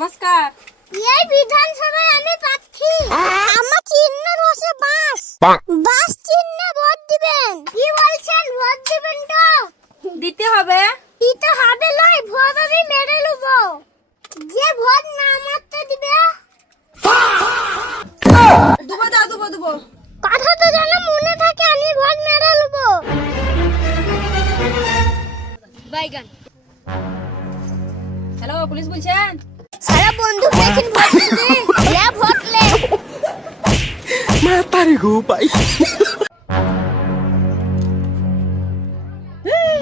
নমস্কার। এই বিধানসভায় আমি প্রার্থী। আমার চিহ্ন হচ্ছে বাস। বাস চিহ্নে ভোট দিবেন। কি বলছেন, ভোট দিবেন তো? দিতে হবে। দিতে হবে নয়, ভোট আমি মেরে নেব। যে ভোট না মারতে দিবে দেবো। কথা তো যেন মনে থাকে, আমি ভোট মেরে নেব। বাইগান। হ্যালো, পুলিশ বলছেন? সারা বন্দুক দেখেন, ভোট দিতে লে ভোট লে। মাতারি গো ভাই।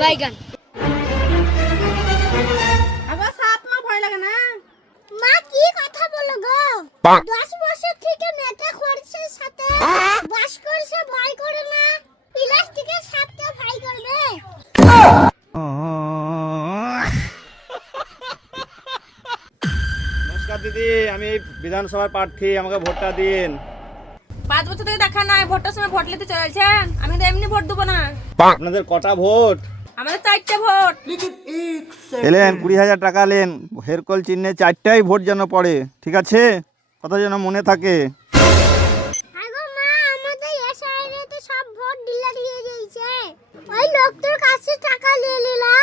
বাইগান। আবার সাপ মা ভয় লাগে না? মা কি কথা বলো গো? 10 বছর থেকে মেয়েটা করছে সাথে বাস করছে, ভয় করে না? প্লাস্টিকের সাপকে ভয় করবে? নমস্কার দিদি, আমি এই বিধানসভার প্রার্থী, আমাকে ভোটটা দিন। 5 বছর থেকে দেখা নাই, ভোটের সময় ভোট নিতে চলেছেন। আমি তো এমনি ভোট দেবো না। আপনাদের কটা ভোট? আমাদের 4টে ভোট। এলেন 20,000 টাকা নেন, হেরকল চিহ্নে 4টাই ভোট যেন পড়ে, ঠিক আছে? কথা যেন মনে থাকে। আগো মা, আমাদের এই সাইডে সব ভোট ডিলিট হয়ে গেছে। ওই লোকটার কাছে টাকা নিয়ে নিলা।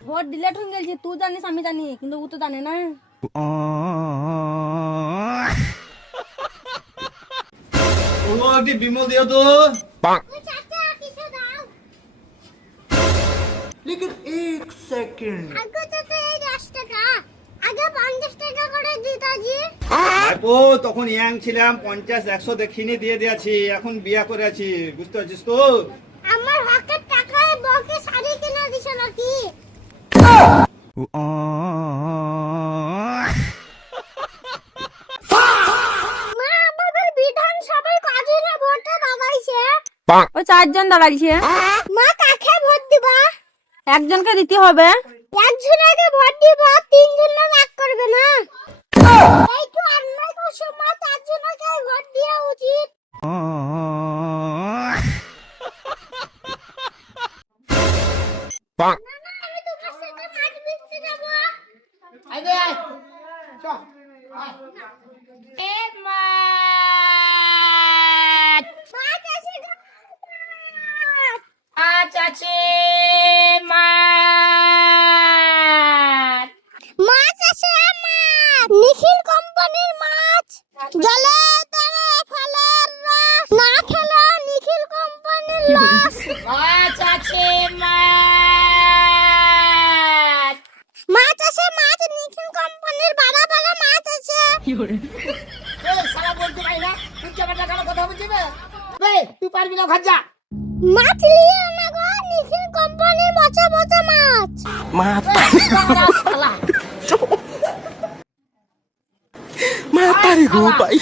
ভোট ডিলেট হয়ে গেছে, তুই জানিস আমি জানি, কিন্তু ও তো জানে না। একটি বিমল দিও তো। ওই চাচা কিছু দাও। আগো চাচা, এই 10 টাকা আগে 50 টাকা করে দিতা জি। ভাইপো, তখন ইয়াং ছিলাম, 50-100 দেখিনি, দিয়ে দিয়েছি। এখন বিয়া করে আছি, বুঝতে পারছিস তো? আমার হকের টাকায় বউকে শাড়ি কিনে দিছ নাকি? মা, আমাদের বিধানসভায় কজনে ভোটে দাঁড়াইছে? ওই 4 জন দাঁড়াইছে। মা, কাকে ভোট দিবা? একজনকে দিতে হবে। একজনকে ভোট দিব, 3 জন ভাগ করবে না? এই তো অন্যায় করছো মা, 4 জনকে ভোট দেওয়া উচিত। না, না, আমি তোমার সাথে মাছ বেচতে যাবো। মাছ আছে গো, মাছ। মাছ আছে আমার, নিখিল কোম্পানির মাছ। জলে তারা ফলের রস না খেলে নিখিল কোম্পানির লস। মাছ আছে, নিখিল কোম্পানির বড় বড় মাছ আছে। মাছ নিয়ে না গো, নিখিল কোম্পানির বড় বড় মাছ। মাতারি গো ভাই।